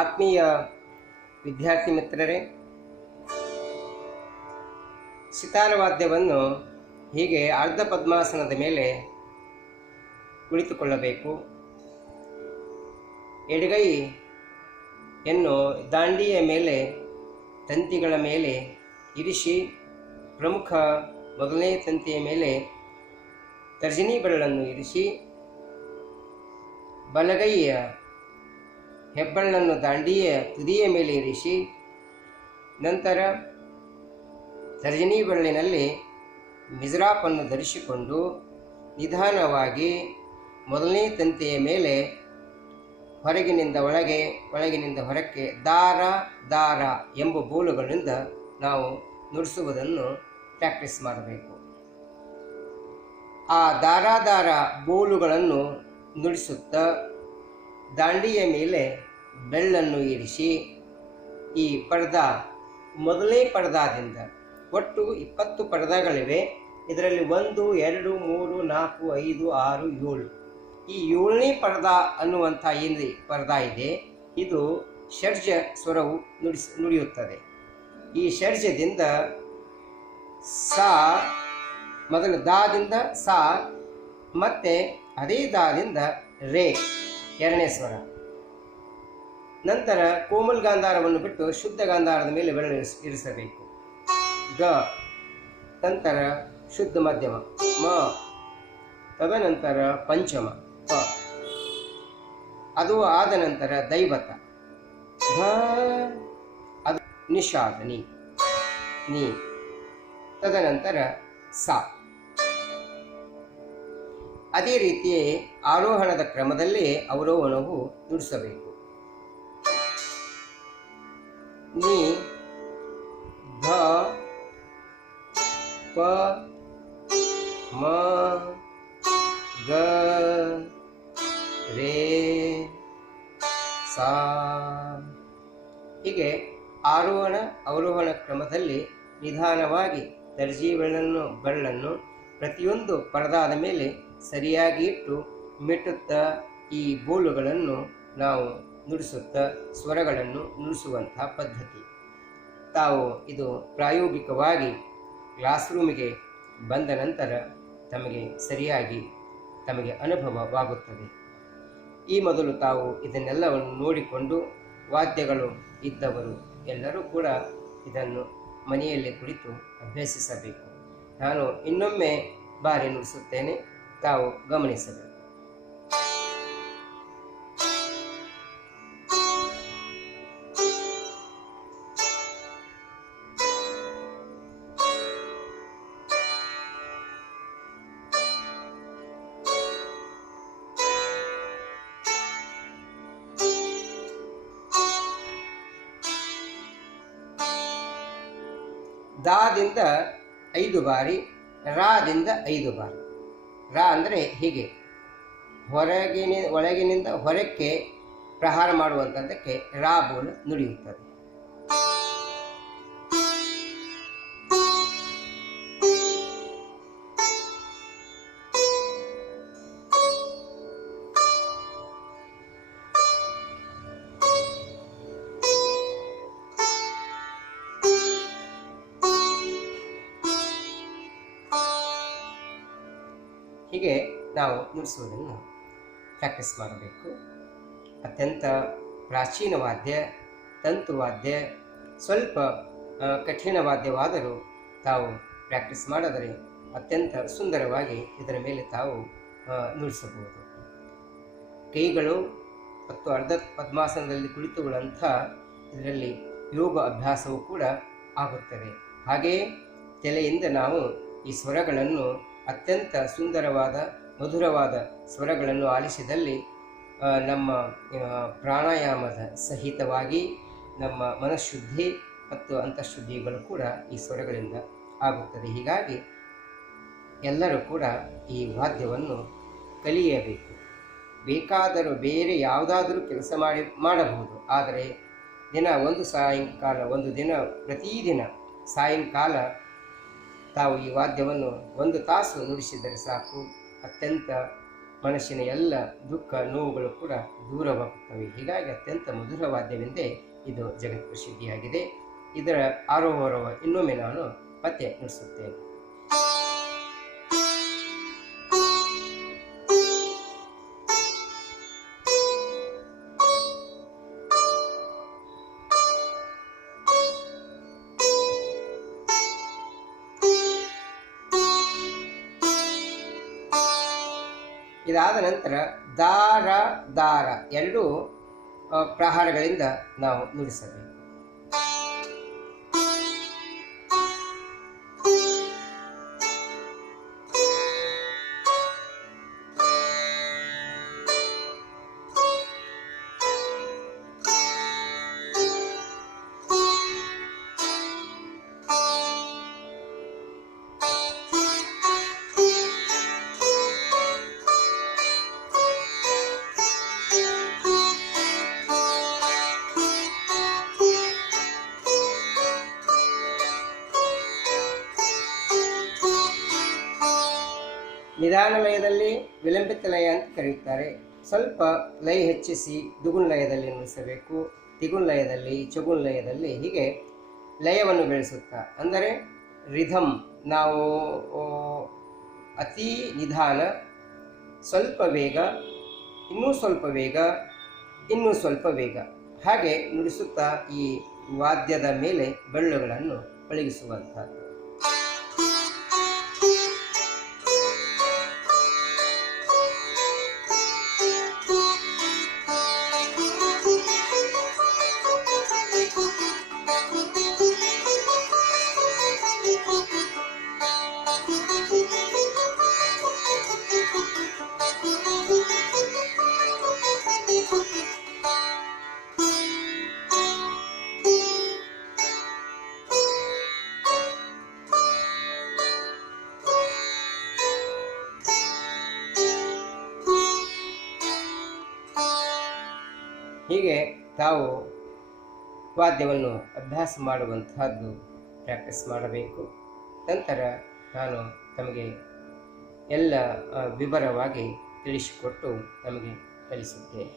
ಆತ್ಮೀಯ ವಿದ್ಯಾರ್ಥಿ ಮಿತ್ರರೇ, ಸಿತಾರವಾದ್ಯವನ್ನು ಹೀಗೆ ಅರ್ಧ ಪದ್ಮಾಸನದ ಮೇಲೆ ಕುಳಿತುಕೊಳ್ಳಬೇಕು. ಎಡಗೈಯನ್ನು ದಾಂಡಿಯ ಮೇಲೆ ತಂತಿಗಳ ಮೇಲೆ ಇರಿಸಿ, ಪ್ರಮುಖ ಮೊದಲನೇ ತಂತಿಯ ಮೇಲೆ ತರ್ಜನಿ ಬೆರಳನ್ನು ಇರಿಸಿ, ಬಲಗೈಯ ಹೆಬ್ಬೆರಳನ್ನು ದಾಂಡಿಯ ತುದಿಯ ಮೇಲೆ ಇರಿಸಿ, ನಂತರ ತರ್ಜನಿ ಬೆರಳಿನಲ್ಲಿ ಮಿಜ್ರಾಪನ್ನು ಧರಿಸಿಕೊಂಡು ನಿಧಾನವಾಗಿ ಮೊದಲನೇ ತಂತಿಯ ಮೇಲೆ ಹೊರಗಿನಿಂದ ಒಳಗೆ, ಒಳಗಿನಿಂದ ಹೊರಕ್ಕೆ ದಾರ ದಾರ ಎಂಬ ಬೋಲುಗಳಿಂದ ನಾವು ನುಡಿಸುವುದನ್ನು ಪ್ರಾಕ್ಟೀಸ್ ಮಾಡಬೇಕು. ಆ ದಾರ ದಾರ ಬೋಲುಗಳನ್ನು ನುಡಿಸುತ್ತಾ ದಾಂಡಿಯ ಮೇಲೆ ಬೆಳ್ಳನ್ನು ಇರಿಸಿ, ಈ ಪರ್ದ ಮೊದಲನೇ ಪರ್ದಾದಿಂದ ಒಟ್ಟು 20 ಪರ್ದಗಳಿವೆ. ಇದರಲ್ಲಿ 1, 2, 3, 4, 5, 6, 7. ಈ 7ನೇ ಪರ್ದ ಅನ್ನುವಂಥ ಏನು ಪರ್ದ ಇದೆ, ಇದು ಷಡ್ಜ ಸ್ವರವು ನುಡಿಯುತ್ತದೆ. ಈ ಷಡ್ಜದಿಂದ ಸಾ, ಮೊದಲು ದಾದಿಂದ ಸಾ, ಮತ್ತೆ ಅದೇ ದಾದಿಂದ ರೇ ಎರಡನೇ ಸ್ವರ. ನಂತರ ಕೋಮಲ್ ಗಾಂಧಾರವನ್ನು ಬಿಟ್ಟು ಶುದ್ಧ ಗಾಂಧಾರದ ಮೇಲೆ ಬೆರಳು ಇರಿಸಬೇಕು. ಗ, ನಂತರ ಶುದ್ಧ ಮಧ್ಯಮ ಮ, ತದನಂತರ ಪಂಚಮ ಪ, ಅದು ಆದ ನಂತರ ದೈವತ ಧ, ಅದು ನಿಷಾದ ನೀ, ತದನಂತರ ಸಾ. ಅದೇ ರೀತಿಯೇ ಆರೋಹಣದ ಕ್ರಮದಲ್ಲಿ ಅವರೋಹಣವು ನುಡಿಸಬೇಕು. ನೀ, ಧ, ಪ, ಮ, ಗ, ರೇ, ಸಾ. ಹೀಗೆ ಆರೋಹಣ ಅವರೋಹಣ ಕ್ರಮದಲ್ಲಿ ನಿಧಾನವಾಗಿ ತರ್ಜಿ ಬೆರಳನ್ನು ಪ್ರತಿಯೊಂದು ಪರದಾದ ಮೇಲೆ ಸರಿಯಾಗಿ ಇಟ್ಟು ಮೆಟ್ಟುತ್ತಾ ಈ ಬೋಲುಗಳನ್ನು ನಾವು ನುಡಿಸುತ್ತಾ ಸ್ವರಗಳನ್ನು ನುಡಿಸುವಂತಹ ಪದ್ಧತಿ. ತಾವು ಇದು ಪ್ರಾಯೋಗಿಕವಾಗಿ ಕ್ಲಾಸ್ ರೂಮಿಗೆ ಬಂದ ನಂತರ ತಮಗೆ ಅನುಭವವಾಗುತ್ತದೆ. ಈ ಮೊದಲು ತಾವು ಇದನ್ನೆಲ್ಲವನ್ನು ನೋಡಿಕೊಂಡು ವಾದ್ಯಗಳು ಇದ್ದವರು ಎಲ್ಲರೂ ಕೂಡ ಇದನ್ನು ಮನೆಯಲ್ಲಿ ಕುಳಿತು ಅಭ್ಯಸಿಸಬೇಕು. ನಾನು ಇನ್ನೊಮ್ಮೆ ಬಾರಿ ನುಡಿಸುತ್ತೇನೆ, ತಾವು ಗಮನಿಸಬೇಕು. ದಾದಿಂದ 5 ಬಾರಿ, ರಾದಿಂದ 5 ಬಾರಿ. ರಾ ಅಂದರೆ ಹೀಗೆ ಒಳಗಿನಿಂದ ಹೊರಕ್ಕೆ ಪ್ರಹಾರ ಮಾಡುವಂಥದ್ದಕ್ಕೆ ರಾ ಬೋಲ್ ನುಡಿಯುತ್ತದೆ. ಹೀಗೆ ನಾವು ನುಡಿಸುವುದನ್ನು ಪ್ರಾಕ್ಟೀಸ್ ಮಾಡಬೇಕು. ಅತ್ಯಂತ ಪ್ರಾಚೀನ ವಾದ್ಯ, ತಂತುವಾದ್ಯ, ಸ್ವಲ್ಪ ಕಠಿಣ ವಾದ್ಯವಾದರೂ ತಾವು ಪ್ರಾಕ್ಟೀಸ್ ಮಾಡಿದರೆ ಅತ್ಯಂತ ಸುಂದರವಾಗಿ ಇದರ ಮೇಲೆ ತಾವು ನುಡಿಸಬಹುದು. ಕೈಗಳು ಮತ್ತು ಅರ್ಧ ಪದ್ಮಾಸನದಲ್ಲಿ ಕುಳಿತುಗಳಂಥ ಇದರಲ್ಲಿ ಯೋಗ ಅಭ್ಯಾಸವೂ ಕೂಡ ಆಗುತ್ತದೆ. ಹಾಗೆಯೇ ತಲೆಯಿಂದ ನಾವು ಈ ಸ್ವರಗಳನ್ನು ಅತ್ಯಂತ ಸುಂದರವಾದ ಮಧುರವಾದ ಸ್ವರಗಳನ್ನು ಆಲಿಸಿದಲ್ಲಿ ನಮ್ಮ ಪ್ರಾಣಾಯಾಮದ ಸಹಿತವಾಗಿ ನಮ್ಮ ಮನಃಶುದ್ಧಿ ಮತ್ತು ಅಂತಃಶುದ್ಧಿಗಳು ಕೂಡ ಈ ಸ್ವರಗಳಿಂದ ಆಗುತ್ತದೆ. ಹೀಗಾಗಿ ಎಲ್ಲರೂ ಕೂಡ ಈ ವಾದ್ಯವನ್ನು ಕಲಿಯಬೇಕು. ಬೇಕಾದರೂ ಬೇರೆ ಯಾವುದಾದರೂ ಕೆಲಸ ಮಾಡಬಹುದು, ಆದರೆ ಪ್ರತಿದಿನ ಸಾಯಂಕಾಲ ತಾವು ಈ ವಾದ್ಯವನ್ನು 1 ತಾಸು ನುಡಿಸಿದರೆ ಸಾಕು. ಅತ್ಯಂತ ಮನಸ್ಸಿನ ಎಲ್ಲ ದುಃಖ ನೋವುಗಳು ಕೂಡ ದೂರವಾಗುತ್ತವೆ. ಹೀಗಾಗಿ ಅತ್ಯಂತ ಮಧುರವಾದ್ಯವೆಂದೇ ಇದು ಜಗತ್ ಪ್ರಸಿದ್ಧಿಯಾಗಿದೆ. ಇದರ ಆರೋಹರವ ಇನ್ನೊಮ್ಮೆ ನಾನು ಮತ್ತೆ ನುಡಿಸುತ್ತೇನೆ. ಇದಾದ ನಂತರ ದಾರ ದಾರ ಎರಡೂ ಪ್ರಹಾರಗಳಿಂದ ನಾವು ನುಡಿಸಬೇಕು. ನಿಧಾನ ಲಯದಲ್ಲಿ ವಿಲಂಬಿತ ಲಯ ಅಂತ ಕರೆಯುತ್ತಾರೆ. ಸ್ವಲ್ಪ ಲಯ ಹೆಚ್ಚಿಸಿ ದುಗುನ್ ಲಯದಲ್ಲಿ ನುಡಿಸಬೇಕು. ತಿಗುನ್ ಲಯದಲ್ಲಿ, ಚಗುನ್ ಲಯದಲ್ಲಿ, ಹೀಗೆ ಲಯವನ್ನು ಬೆಳೆಸುತ್ತಾ, ಅಂದರೆ ರಿಧಮ್ ನಾವು ಅತಿ ನಿಧಾನ, ಸ್ವಲ್ಪ ವೇಗ, ಇನ್ನೂ ಸ್ವಲ್ಪ ವೇಗ, ಇನ್ನೂ ಸ್ವಲ್ಪ ವೇಗ, ಹಾಗೆ ನುಡಿಸುತ್ತಾ ಈ ವಾದ್ಯದ ಮೇಲೆ ಬೆರಳುಗಳನ್ನು ಪಳಗಿಸುವಂಥದ್ದು. ಹೀಗೆ ತಾವು ವಾದ್ಯವನ್ನು ಅಭ್ಯಾಸ ಮಾಡುವಂತಹದ್ದು ಪ್ರಾಕ್ಟೀಸ್ ಮಾಡಬೇಕು. ನಂತರ ನಾನು ತಮಗೆ ಎಲ್ಲ ವಿವರವಾಗಿ ತಿಳಿಸಿಕೊಟ್ಟು ನಮಗೆ ಕಲಿಸುತ್ತೇನೆ.